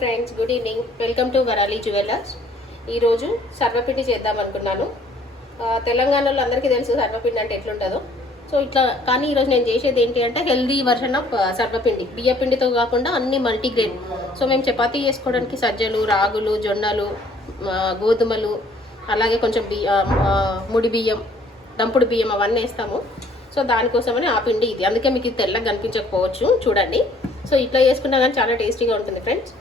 Friends good evening. Welcome to Varali jewellers. ఈరోజు సర్వపిండి చేద్దాం అనుకున్నాను. తెలంగాణలో అందరికీ తెలుసు సర్వపిండి అంటే ఎట్లుంటుందో. సో ఇట్లా కానీ ఈరోజు నేను చేసేది ఏంటి అంటే హెల్దీ వర్షన్ ఆఫ్ సర్వపిండి. బియ్యపిండితో కాకుండా అన్ని మల్టీగ్రెయిన్ సో మేము చపాతీ చేసుకోవడానికి సజ్జలు రాగులు జొన్నలు గోధుమలు అలాగే కొంచెం బియ్య ముడి బియ్యం దంపుడు బియ్యం అవన్నీ వేస్తాము. సో దానికోసమని ఆ పిండి ఇది. అందుకే మీకు ఇది తెల్లగా కనిపించకపోవచ్చు. చూడండి. సో ఇట్లా చేసుకున్నా కానీ చాలా టేస్టీగా ఉంటుంది ఫ్రెండ్స్.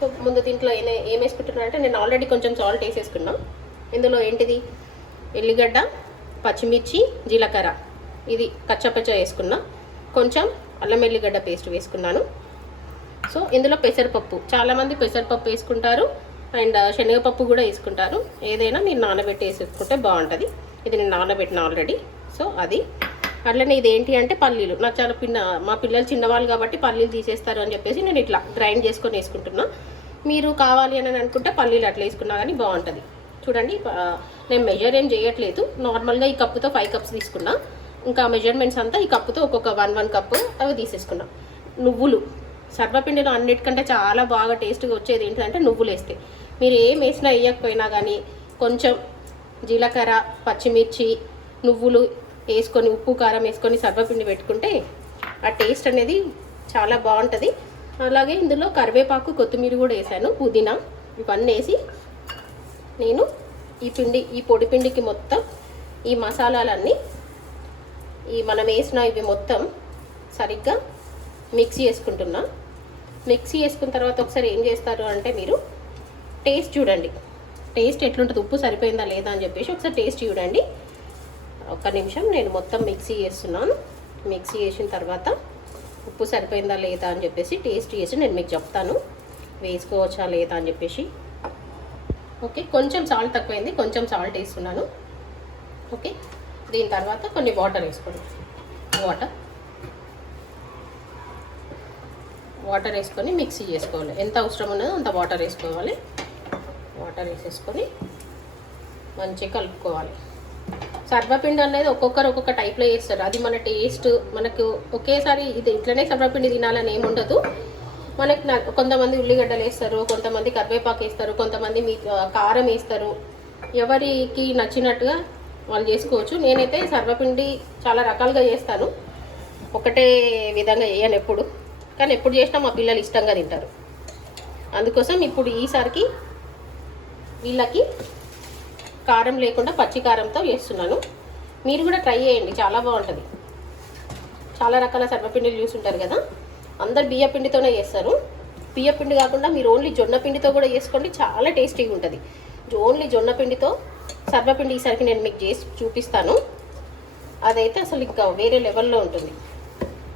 సో ముందు దీంట్లో ఏం ఏం వేసుకుంటున్నా అంటే నేను ఆల్రెడీ కొంచెం సాల్ట్ వేసేసుకున్నా. ఇందులో ఏంటిది? ఎల్లిగడ్డ పచ్చిమిర్చి జీలకర్ర. ఇది కచ్చపచ్చ వేసుకున్నా. కొంచెం అల్లం ఎల్లిగడ్డ పేస్ట్ వేసుకున్నాను. సో ఇందులో పెసరపప్పు. చాలామంది పెసరపప్పు వేసుకుంటారు. అండ్ uh, శనగపప్పు కూడా వేసుకుంటారు. ఏదైనా మీరు నానబెట్టి వేసుకుంటే బాగుంటుంది. ఇది నేను నానబెట్టిన ఆల్రెడీ సో అది అట్లనే ఇది ఏంటి అంటే పల్లీలు. నాకు చాలా పిన్న మా పిల్లలు చిన్నవాళ్ళు కాబట్టి పల్లీలు తీసేస్తారు అని చెప్పేసి నేను ఇట్లా గ్రైండ్ చేసుకొని వేసుకుంటున్నా. మీరు కావాలి అని అనుకుంటే పల్లీలు అట్లా వేసుకున్నా కానీ బాగుంటుంది. చూడండి నేను మెజర్ ఏం చేయట్లేదు. నార్మల్గా ఈ కప్పుతో ఫైవ్ కప్స్ తీసుకున్నా. ఇంకా మెజర్మెంట్స్ అంతా ఈ కప్పుతో ఒక్కొక్క వన్ వన్ కప్పు అవి తీసేసుకున్నా. నువ్వులు. సర్వపిండిలో అన్నిటికంటే చాలా బాగా టేస్ట్గా వచ్చేది ఏంటంటే నువ్వులు వేస్తే. మీరు ఏం వేసినా వేయకపోయినా కానీ కొంచెం జీలకర్ర పచ్చిమిర్చి నువ్వులు వేసుకొని ఉప్పు కారం వేసుకొని సర్వపిండి పెట్టుకుంటే ఆ టేస్ట్ అనేది చాలా బాగుంటుంది. అలాగే ఇందులో కరివేపాకు కొత్తిమీర కూడా వేసాను పుదీనా ఇవన్నీ వేసి నేను ఈ పిండి ఈ పొడి పిండికి మొత్తం ఈ మసాలాలన్నీ ఈ మనం వేసిన ఇవి మొత్తం సరిగ్గా మిక్సీ చేసుకుంటున్నా. మిక్సీ వేసుకున్న తర్వాత ఒకసారి ఏం చేస్తారు అంటే మీరు టేస్ట్ చూడండి. టేస్ట్ ఎట్లుంటుంది? ఉప్పు సరిపోయిందా లేదా అని చెప్పేసి ఒకసారి టేస్ట్ చూడండి. ఒక్క నిమిషం నేను మొత్తం మిక్సీ చేస్తున్నాను. మిక్సీ చేసిన తర్వాత ఉప్పు సరిపోయిందా లేదా అని చెప్పేసి టేస్ట్ చేసి నేను మీకు చెప్తాను. వేసుకోవచ్చా లేదా అని చెప్పేసి. ఓకే కొంచెం సాల్ట్ తక్కువైంది కొంచెం సాల్ట్ వేస్తున్నాను. ఓకే దీని తర్వాత కొన్ని వాటర్ వేసుకోండి. వాటర్. వాటర్ వేసుకొని మిక్సీ చేసుకోవాలి. ఎంత అవసరం ఉన్నదో అంత వాటర్ వేసుకోవాలి. వాటర్ వేసేసుకొని మంచిగా కలుపుకోవాలి. సర్వపిండి అనేది ఒక్కొక్కరు ఒక్కొక్క టైప్లో వేస్తారు అది మన టేస్ట్ మనకు ఒకేసారి ఇది ఇట్లనే సర్వపిండి తినాలని ఏమి ఉండదు. మనకి కొంతమంది ఉల్లిగడ్డలు వేస్తారు కొంతమంది కరివేపాకు వేస్తారు కొంతమంది మీ కారం వేస్తారు. ఎవరికి నచ్చినట్టుగా వాళ్ళు చేసుకోవచ్చు. నేనైతే సర్వపిండి చాలా రకాలుగా చేస్తాను. ఒకటే విధంగా చేయను ఎప్పుడు. కానీ ఎప్పుడు చేసినా మా పిల్లలు ఇష్టంగా తింటారు. అందుకోసం ఇప్పుడు ఈసారికి వీళ్ళకి కారం లేకుండా పచ్చి కారంతో చేస్తున్నాను. మీరు కూడా ట్రై చేయండి చాలా బాగుంటుంది. చాలా రకాల సర్వపిండిలు చూసుంటారు కదా అందరు బియ్య పిండితోనే చేస్తారు. బియ్య పిండి కాకుండా మీరు ఓన్లీ జొన్న పిండితో కూడా చేసుకోండి చాలా టేస్టీగా ఉంటుంది. ఓన్లీ జొన్న పిండితో సర్వపిండి ఈసారికి నేను మీకు చేసి చూపిస్తాను. అదైతే అసలు ఇంకా వేరే లెవెల్లో ఉంటుంది.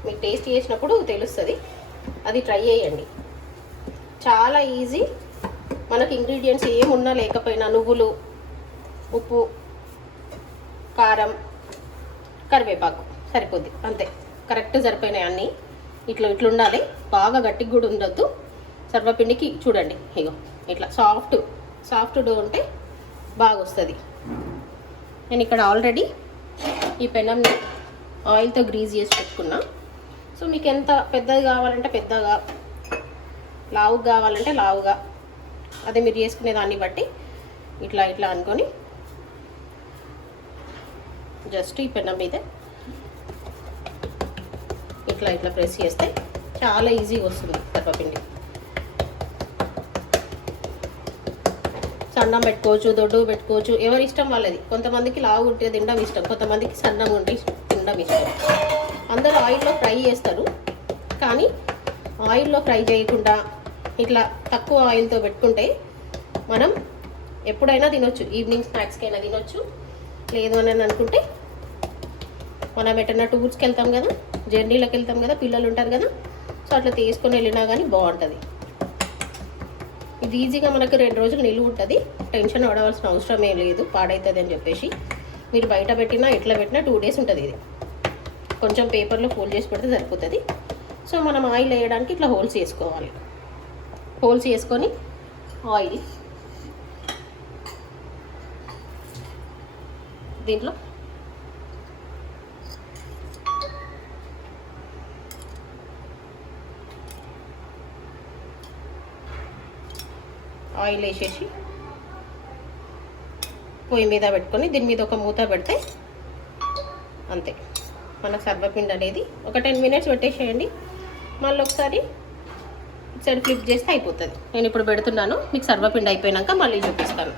మీకు టేస్ట్ చేసినప్పుడు తెలుస్తుంది. అది ట్రై చేయండి. చాలా ఈజీ. మనకి ఇంగ్రీడియంట్స్ ఏమున్నా లేకపోయినా నువ్వులు ఉప్పు కారం కరివేపాకు సరిపోద్ది అంతే. కరెక్ట్ సరిపోయినాయి అన్నీ. ఇట్లా ఇట్లా ఉండాలి. బాగా గట్టిగా కూడా ఉండొద్దు. సర్వపిండికి చూడండి ఇగో ఇట్లా సాఫ్ట్ సాఫ్ట్ డో ఉంటే బాగా వస్తుంది. నేను ఇక్కడ ఆల్రెడీ ఈ పెనంని ఆయిల్తో గ్రీజ్ చేసి పెట్టుకున్నా. సో మీకు ఎంత పెద్దది కావాలంటే పెద్దగా లావుగా కావాలంటే లావుగా. అదే మీరు చేసుకునే దాన్ని బట్టి ఇట్లా ఇట్లా అనుకొని జస్ట్ ఈ పెనం మీద ఇట్లా ఇట్లా ప్రెస్ చేస్తే చాలా ఈజీగా వస్తుంది సర్వపిండి సన్నం పెట్టుకోవచ్చు దొడ్డు పెట్టుకోవచ్చు ఎవరి ఇష్టం వాళ్ళది. కొంతమందికి లావు ఉంటే తినడం ఇష్టం కొంతమందికి సన్నం ఉంటే ఇష్టం- తినడం ఇష్టం. అందరూ ఆయిల్లో ఫ్రై చేస్తారు కానీ ఆయిల్లో ఫ్రై చేయకుండా ఇట్లా తక్కువ ఆయిల్తో పెట్టుకుంటే మనం ఎప్పుడైనా తినొచ్చు ఈవినింగ్ స్నాక్స్కి అయినా తినొచ్చు. లేదు అని అనుకుంటే మనం ఎటన్నా టూర్స్కి వెళ్తాం కదా జర్నీలకు వెళ్తాం కదా పిల్లలు ఉంటారు కదా సో అట్లా తీసుకొని వెళ్ళినా కానీ బాగుంటుంది. ఇది ఈజీగా మనకు రెండు రోజులు నిలువ ఉంటుంది. టెన్షన్ పడవలసిన అవసరం ఏం లేదు పాడవుతుంది అని చెప్పేసి. మీరు బయట పెట్టినా ఎట్లా పెట్టినా టూ డేస్ ఉంటుంది ఇది. కొంచెం పేపర్లో ఫోల్డ్ చేసి పెడితే సరిపోతుంది. సో మనం ఆయిల్ వేయడానికి ఇట్లా హోల్స్ వేసుకోవాలి హోల్స్ వేసుకొని ఆయిల్ దీంట్లో? ఆయిల్ వేసేసి పొయ్యి మీద పెట్టుకొని దీని మీద ఒక మూత పెడితే అంతే. మన సర్వపిండి అనేది ఒక టెన్ మినిట్స్ పెట్టేసేయండి. మళ్ళీ ఒకసారి ఇటు సైడ్ ఫ్లిప్ చేస్తే అయిపోతుంది. నేను ఇప్పుడు పెడుతున్నాను. మీకు సర్వపిండి అయిపోయినాక మళ్ళీ చూపిస్తాను.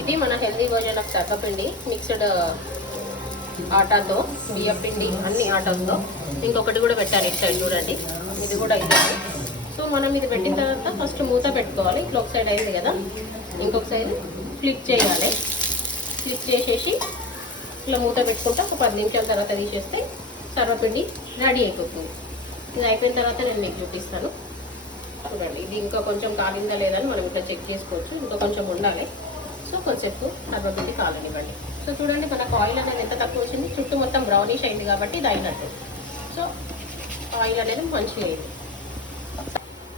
ఇది మన హెల్దీ భోజనం ఆఫ్ మిక్స్డ్ ఆటాతో బియ్యం పిండి అన్ని ఆటాతో ఇంకొకటి కూడా పెట్టాను ఇటు సైడ్ చూడండి. ఇది కూడా ఇచ్చాను సో మనం ఇది పెట్టిన తర్వాత ఫస్ట్ మూత పెట్టుకోవాలి. ఇట్లా ఒక సైడ్ అయింది కదా. ఇంకొక సైడ్ ఫ్లిప్ చేయాలి. ఫ్లిప్ చేసేసి ఇట్లా మూత పెట్టుకుంటే ఒక పది నిమిషాల తర్వాత తీసేస్తే సర్వపిండి రెడీ అయిపోతుంది. ఇది అయిపోయిన తర్వాత నేను మీకు చూపిస్తాను. చూడండి ఇది ఇంకా కొంచెం కాలిందా లేదా మనం ఇట్లా చెక్ చేసుకోవచ్చు. ఇంకా కొంచెం ఉండాలి. సో కొంచెంసేపు సర్వపిండి కాలనివ్వండి. సో చూడండి మనకు ఆయిల్ అనేది ఎంత తక్కువ వచ్చింది? చుట్టూ మొత్తం బ్రౌనిష్ అయింది కాబట్టి ఇది అయినట్టు. సో ఆయిల్ అనేది మంచిగా అయింది.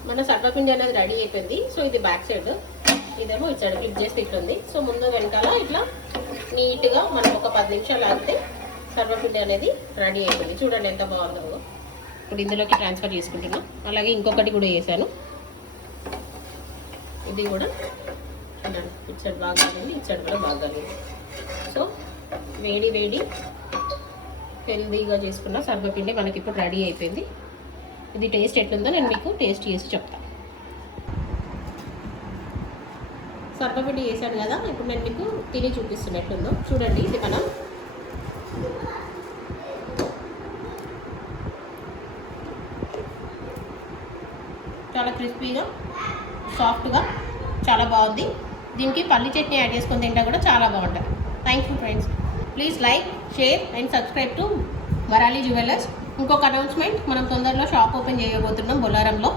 మన సర్వపిండి అనేది రెడీ అయిపోయింది. సో ఇది బ్యాక్ సైడ్ ఇదేమో ఇచ్చాడు సైడ్ క్లిప్ చేసి ఇట్లుంది. సో ముందు వెనకాల ఇట్లా నీట్గా మనం ఒక పది నిమిషాలు ఆగితే సర్వపిండి అనేది రెడీ అయిపోయింది. చూడండి ఎంత బాగుందో. ఇప్పుడు ఇందులోకి ట్రాన్స్ఫర్ చేసుకుంటున్నాం. అలాగే ఇంకొకటి కూడా వేసాను ఇది కూడా అన్నాడు ఇటు సైడ్ బాగా కాలింది ఇటు సైడ్ కూడా బాగా కాలింది సో వేడి వేడి హెల్దీగా చేసుకున్న సర్వపిండి మనకి ఇప్పుడు రెడీ అయిపోయింది. ఇది టేస్ట్ ఎట్లుందో నేను మీకు టేస్ట్ చేసి చెప్తాను సర్వపిండి చేశాను కదా ఇప్పుడు నేను మీకు తిని చూపిస్తున్నట్లుందో చూడండి ఇది మనం చాలా క్రిస్పీగా సాఫ్ట్గా చాలా బాగుంది. దీనికి పల్లి చట్నీ యాడ్ చేసుకొని తింటా కూడా చాలా బాగుంటుంది. Thank you friends please like share and subscribe to Varali jewellers ఇంకొక అనౌన్స్మెంట్ మనం తొందరలో షాప్ ఓపెన్ చేయబోతున్నాం బొల్లారంలో.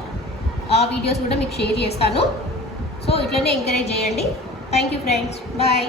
ఆ వీడియోస్ కూడా మీకు షేర్ చేస్తాను. సో ఇట్లనే ఎంకరేజ్ చేయండి. Thank you friends bye